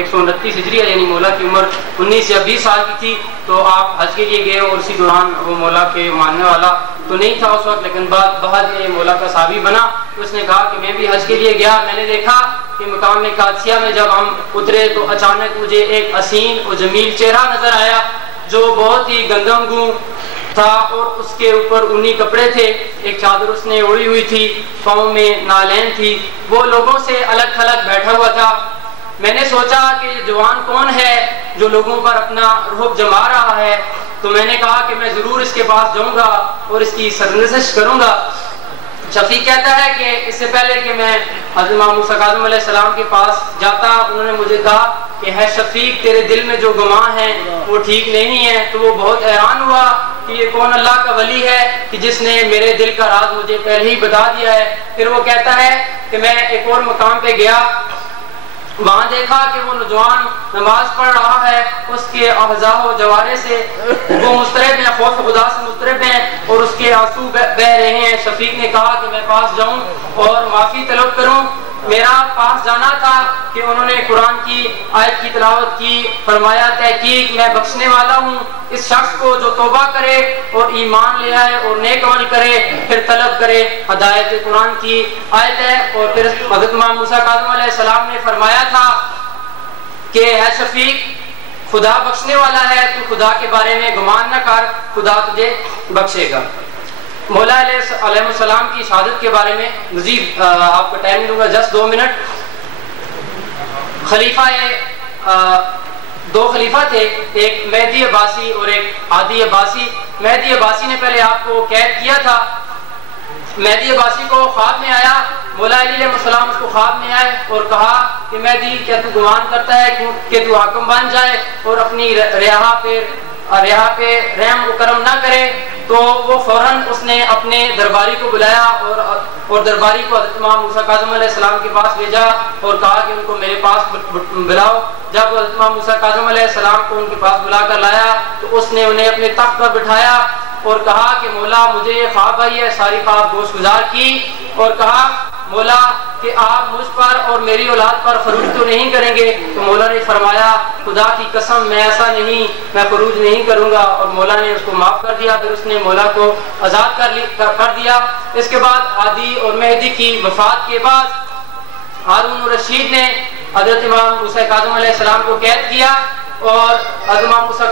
129 ہجری ہے، یعنی مولا کی عمر 19 یا 20 سال کی تھی، تو آپ حج کے لیے گئے اور اسی دوران وہ مولا کے ماننے والا تو نہیں تھا اس وقت، لیکن بعد میں مولا کا صحابی بنا. تو اس نے کہا کہ میں بھی حج کے لیے گیا، میں نے دیکھا کہ مقام قادسیہ میں جب ہم اترے تو اچانک مجھے ایک حسین اور جمیل چہرہ نظر آیا جو بہت ہی گندم گوں تھا، اور اس کے اوپر اونی کپڑے تھے، ایک چادر اس نے اوڑھی ہوئی تھی، پاؤں میں نالین تھی، وہ لوگوں سے الگ تھلگ بیٹھا ہوا تھا. میں نے سوچا کہ یہ جوان کون ہے جو لوگوں پر اپنا رعب جما رہا ہے، تو میں نے کہا کہ میں ضرور اس کے پاس جاؤں گا اور اس کی سرنوشت کروں گا. شفیق کہتا ہے کہ اس سے پہلے کہ میں حضرت امام موسیٰ کاظم علیہ السلام کے پاس جاتا، انہوں نے مجھے کہا کہ ہے شفیق تیرے دل میں جو گمان ہیں وہ ٹھیک نہیں ہے. تو وہ بہت حیران ہوا کہ یہ کون اللہ کا ولی ہے کہ جس نے میرے دل کا راز مجھے پہلے ہی بتا دیا ہے. پھر وہ کہتا ہے کہ میں ایک اور مقام پہ گیا، وہاں دیکھا کہ وہ نوجوان نماز پڑھ رہا ہے، اس کے اعضاء و جوارے سے وہ مضطرب ہیں، خوف خدا سے مضطرب ہیں اور اس کے آنسو بہ رہے ہیں. شفیق نے کہا کہ میں پاس جاؤں اور معافی طلب کروں. میرا پاس جانا تھا کہ انہوں نے قرآن کی آیت کی تلاوت کی، فرمایا تحقیق میں بخشنے والا ہوں اس شخص کو جو توبہ کرے اور ایمان لے آئے اور نیک عمل کرے پھر طلب کرے ہدایت. قرآن کی آیت ہے. اور پھر حضرت امام موسیٰ کاظم علیہ السلام نے فرمایا تھا کہ اے شفیق خدا بخشنے والا ہے، تو خدا کے بارے میں گمان نہ کر، خدا تجھے بخشے گا. مولا علیہ السلام کی شہادت کے بارے میں مزید آپ کو ٹائم دوں گا، جسٹ 2 منٹ. دو خلیفہ تھے، ایک مہدی عباسی اور ایک عادی عباسی. مہدی عباسی نے پہلے آپ کو قید کیا تھا. مہدی عباسی کو خواب میں آیا، مولا علی علیہ السلام اس کو خواب میں آئے اور کہا کہ مہدی کیا تو گمان کرتا ہے کہ تو حاکم بن جائے اور اپنی رہا پہ رحم و کرم نہ کرے؟ تو وہ فوراً اس نے اپنے درباری کو بلایا اور درباری کو حضرت امام موسیٰ کاظم علیہ السلام کے پاس بھیجا اور کہا کہ ان کو میرے پاس بلاؤ. جب حضرت امام موسیٰ کاظم علیہ السلام کو ان کے پاس بلا کر لایا تو اس نے انہیں اپنے تخت پر بٹھایا اور کہا کہ مولا مجھے یہ خواب آئی ہے. ساری خواب گوش گزار کی اور کہا مولا کہ آپ مجھ پر اور میری اولاد پر خروج تو نہیں کریں گے؟ تو مولا نے فرمایا خدا کی قسم میں ایسا نہیں، میں خروج نہیں کروں گا. اور مولا نے اس کو معاف کر دیا. پھر اس نے مولا کو آزاد کر دیا. اس کے بعد عادی اور مہدی کی وفات کے بعد ہارون الرشید نے حضرت امام موسیٰ کاظم علیہ السلام کو قید کیا اور حضرت امام موسیٰ